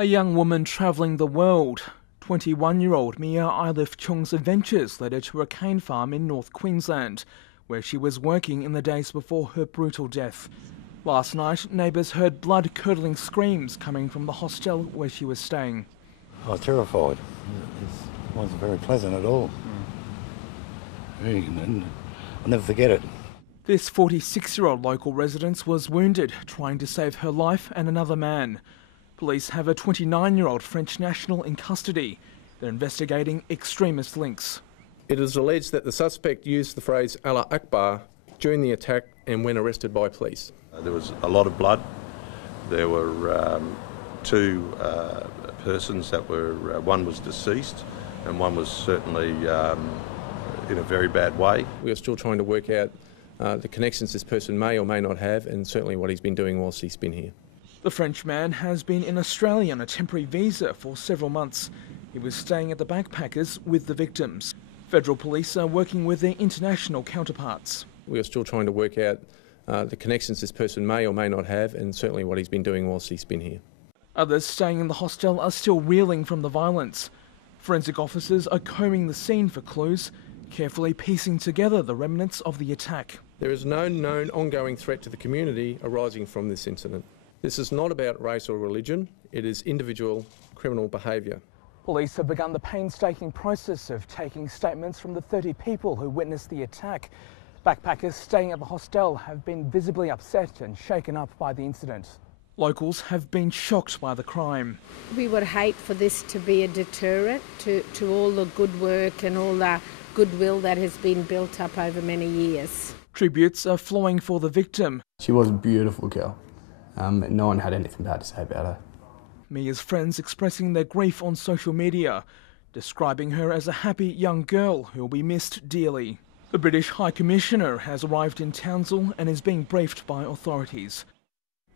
A young woman travelling the world. 21-year-old Mia Eilif Chung's adventures led her to a cane farm in North Queensland, where she was working in the days before her brutal death. Last night, neighbours heard blood-curdling screams coming from the hostel where she was staying. I was terrified. It wasn't very pleasant at all. I'll never forget it. This 46-year-old local resident was wounded, trying to save her life and another man. Police have a 29-year-old French national in custody. They're investigating extremist links. It is alleged that the suspect used the phrase Allah Akbar during the attack and when arrested by police. There was a lot of blood. There were two persons that were, one was deceased and one was certainly in a very bad way. We are still trying to work out the connections this person may or may not have, and certainly what he's been doing whilst he's been here. The French man has been in Australia on a temporary visa for several months. He was staying at the Backpackers with the victims. Federal police are working with their international counterparts. We are still trying to work out the connections this person may or may not have, and certainly what he's been doing whilst he's been here. Others staying in the hostel are still reeling from the violence. Forensic officers are combing the scene for clues, carefully piecing together the remnants of the attack. There is no known ongoing threat to the community arising from this incident. This is not about race or religion, it is individual criminal behaviour. Police have begun the painstaking process of taking statements from the 30 people who witnessed the attack. Backpackers staying at the hostel have been visibly upset and shaken up by the incident. Locals have been shocked by the crime. We would hate for this to be a deterrent to all the good work and all the goodwill that has been built up over many years. Tributes are flowing for the victim. She was a beautiful girl. No one had anything bad to say about her. Mia's friends expressing their grief on social media, describing her as a happy young girl who will be missed dearly. The British High Commissioner has arrived in Townsville and is being briefed by authorities.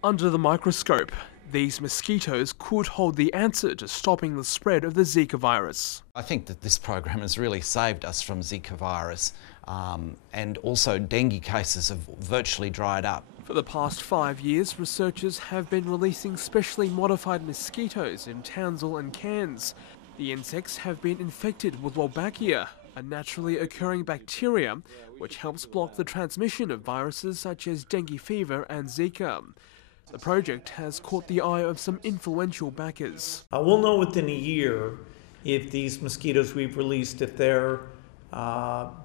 Under the microscope, these mosquitoes could hold the answer to stopping the spread of the Zika virus. I think that this program has really saved us from Zika virus, and also dengue cases have virtually dried up. For the past 5 years, researchers have been releasing specially modified mosquitoes in Townsville and Cairns. The insects have been infected with Wolbachia, a naturally occurring bacteria which helps block the transmission of viruses such as dengue fever and Zika. The project has caught the eye of some influential backers. We'll know within a year if these mosquitoes we've released, if they're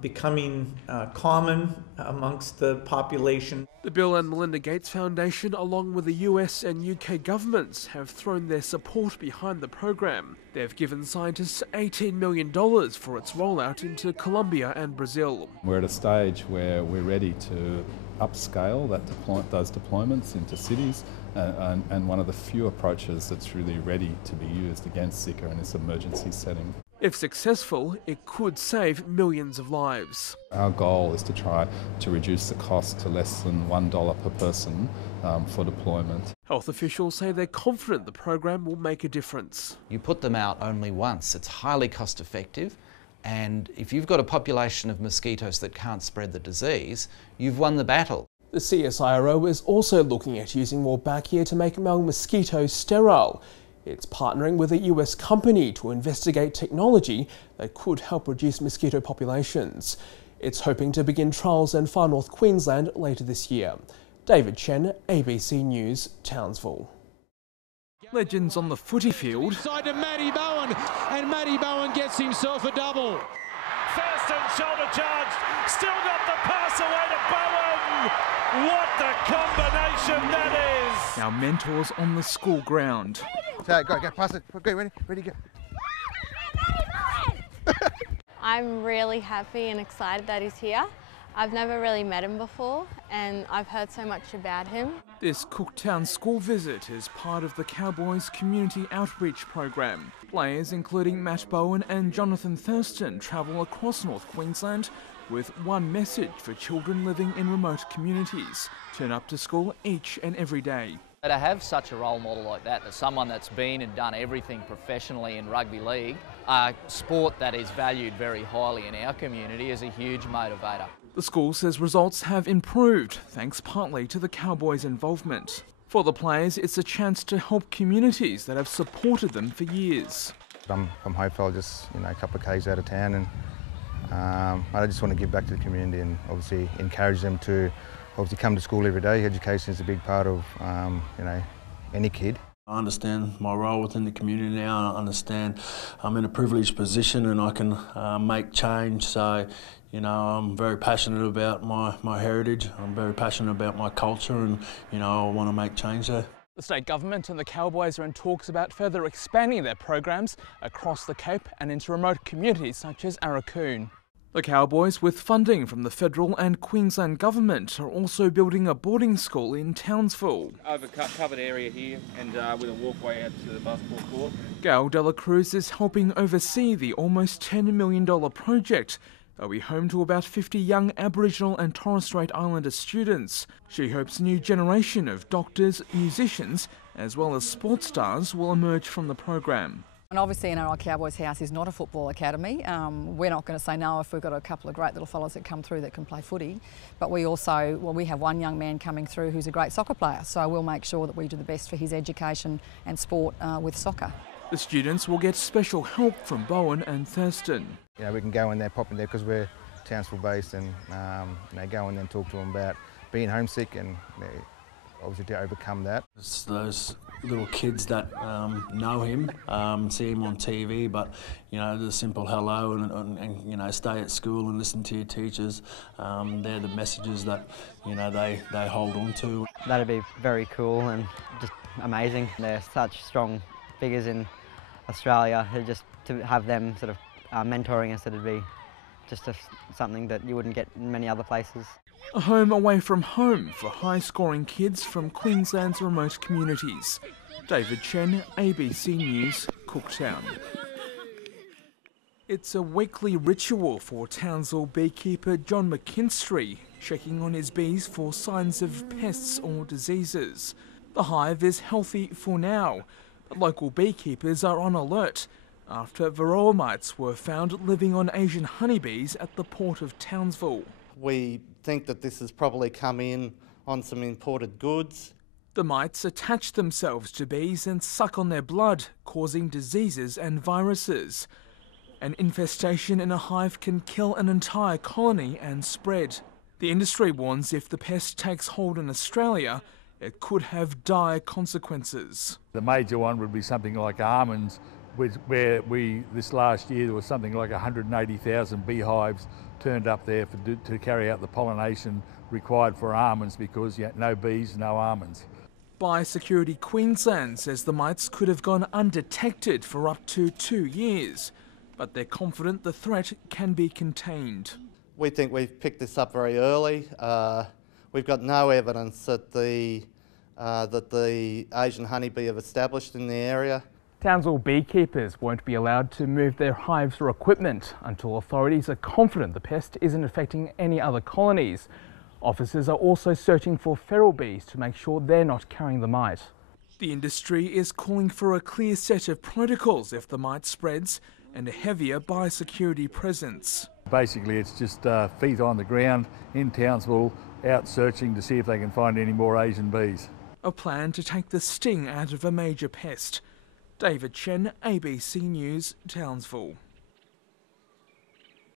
becoming common amongst the population. The Bill and Melinda Gates Foundation, along with the US and UK governments, have thrown their support behind the program. They've given scientists $18 million for its rollout into Colombia and Brazil. We're at a stage where we're ready to upscale those deployments into cities, and one of the few approaches that's really ready to be used against Zika in this emergency setting. If successful, it could save millions of lives. Our goal is to try to reduce the cost to less than $1 per person for deployment. Health officials say they're confident the program will make a difference. You put them out only once. It's highly cost effective, and if you've got a population of mosquitoes that can't spread the disease, you've won the battle. The CSIRO is also looking at using Wolbachia to make male mosquitoes sterile. It's partnering with a US company to investigate technology that could help reduce mosquito populations. It's hoping to begin trials in far north Queensland later this year. David Chen, ABC News, Townsville. Legends on the footy field. Side to Matty Bowen, and Matty Bowen gets himself a double. First and shoulder charged, still got the pass away to Bowen. What the combination that is! Our mentors on the school ground. So go, pass it. Go, ready, go. I'm really happy and excited that he's here. I've never really met him before, and I've heard so much about him. This Cooktown school visit is part of the Cowboys Community Outreach Program. Players including Matt Bowen and Jonathan Thurston travel across North Queensland with one message for children living in remote communities: turn up to school each and every day. To have such a role model like that, as someone that's been and done everything professionally in rugby league, a sport that is valued very highly in our community, is a huge motivator. The school says results have improved, thanks partly to the Cowboys' involvement. For the players, it's a chance to help communities that have supported them for years. I'm hopeful I'll just, a couple of k's out of town, and I just want to give back to the community and obviously encourage them to obviously come to school every day. Education is a big part of, any kid. I understand my role within the community now. I understand I'm in a privileged position and I can make change. So, I'm very passionate about my heritage. I'm very passionate about my culture, and, I want to make change there. The state government and the Cowboys are in talks about further expanding their programs across the Cape and into remote communities such as Aurukun. The Cowboys, with funding from the federal and Queensland government, are also building a boarding school in Townsville. Covered area here and with a walkway out to the basketball court. Gail Dela Cruz is helping oversee the almost $10 million project. They'll be home to about 50 young Aboriginal and Torres Strait Islander students. She hopes a new generation of doctors, musicians, as well as sports stars will emerge from the program. And obviously NRL Cowboys House is not a football academy. We're not going to say no if we've got a couple of great little fellas that come through that can play footy. But we also, we have one young man coming through who's a great soccer player. So we'll make sure that we do the best for his education and sport with soccer. The students will get special help from Bowen and Thurston. We can go in there, pop in there because we're Townsville based, and go in there and talk to them about being homesick and obviously to overcome that. It's those little kids that know him, see him on TV, but the simple hello and stay at school and listen to your teachers. They're the messages that they hold on to. That'd be very cool and just amazing. They're such strong figures in Australia. Just to have them sort of mentoring us, it'd be just something that you wouldn't get in many other places. A home away from home for high-scoring kids from Queensland's remote communities. David Chen, ABC News, Cooktown. It's a weekly ritual for Townsville beekeeper John McKinstry, checking on his bees for signs of pests or diseases. The hive is healthy for now, but local beekeepers are on alert after varroa mites were found living on Asian honeybees at the port of Townsville. We think that this has probably come in on some imported goods. The mites attach themselves to bees and suck on their blood, causing diseases and viruses. An infestation in a hive can kill an entire colony and spread. The industry warns if the pest takes hold in Australia, it could have dire consequences. The major one would be something like almonds, where this last year there was something like 180,000 beehives turned up there to carry out the pollination required for almonds, because no bees, no almonds. Biosecurity Queensland says the mites could have gone undetected for up to 2 years, but they're confident the threat can be contained. We think we've picked this up very early. We've got no evidence that the Asian honeybee have established in the area. Townsville beekeepers won't be allowed to move their hives or equipment until authorities are confident the pest isn't affecting any other colonies. Officers are also searching for feral bees to make sure they're not carrying the mite. The industry is calling for a clear set of protocols if the mite spreads and a heavier biosecurity presence. Basically, it's just feet on the ground in Townsville, out searching to see if they can find any more Asian bees. A plan to take the sting out of a major pest. David Chen, ABC News, Townsville.